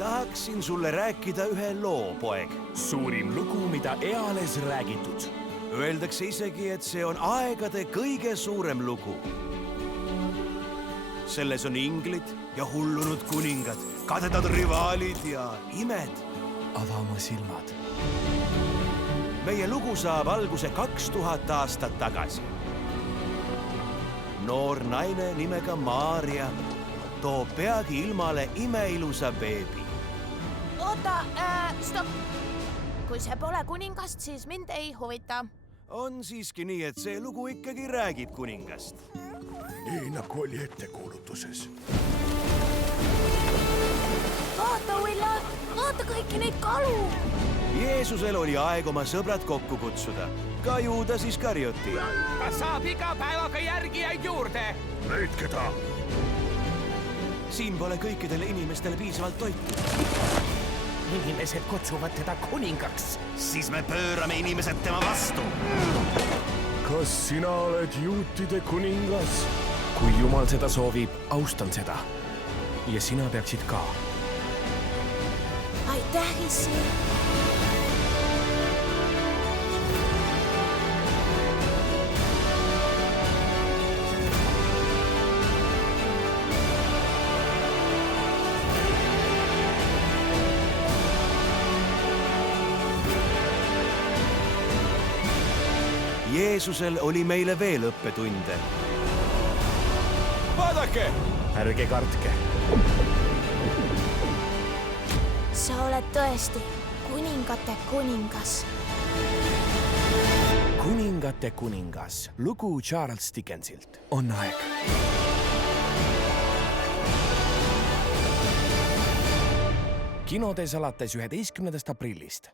tahaksin sulle rääkida ühe loo, poeg. Suurim lugu, mida eales räägitud. Öeldakse isegi, et see on aegade kõige suurem lugu. Selles on inglid ja hullunud kuningad, kadedad rivaalid ja imed. Ava oma silmad. Meie lugu saab alguse 2000 aastat tagasi. Noor naine nimega Maarja toob peagi ilmale imeilusa beebi. Oota, stopp! Kui see pole kuningast, siis mind ei huvita. On siiski nii, et see lugu ikkagi räägib kuningast. Nii nagu oli ettekuulutuses. Vaata, Ulla! Vaata kõiki neid kalu! Jeesusel oli aeg oma sõbrad kokku kutsuda. Ka Juudas Iskarioti. Ta saab iga päevaga järgijaid juurde. Neid keda? Siin pole kõikidele inimestele piisavalt toitu. Inimesed kutsuvad teda kuningaks. Siis me pöörame inimesed tema vastu. Kas sina oled juutide kuningas? Kui Jumal seda soovib, austan seda. Ja sina peaksid ka. Aitäh, issi! Jeesusel oli meile veel õppetunde. Vaadake! Ärge kartke. Sa oled tõesti kuningate kuningas. Kuningate kuningas. Lugu Charles Dickensilt. On aeg. Kinodes alates 11. aprillist.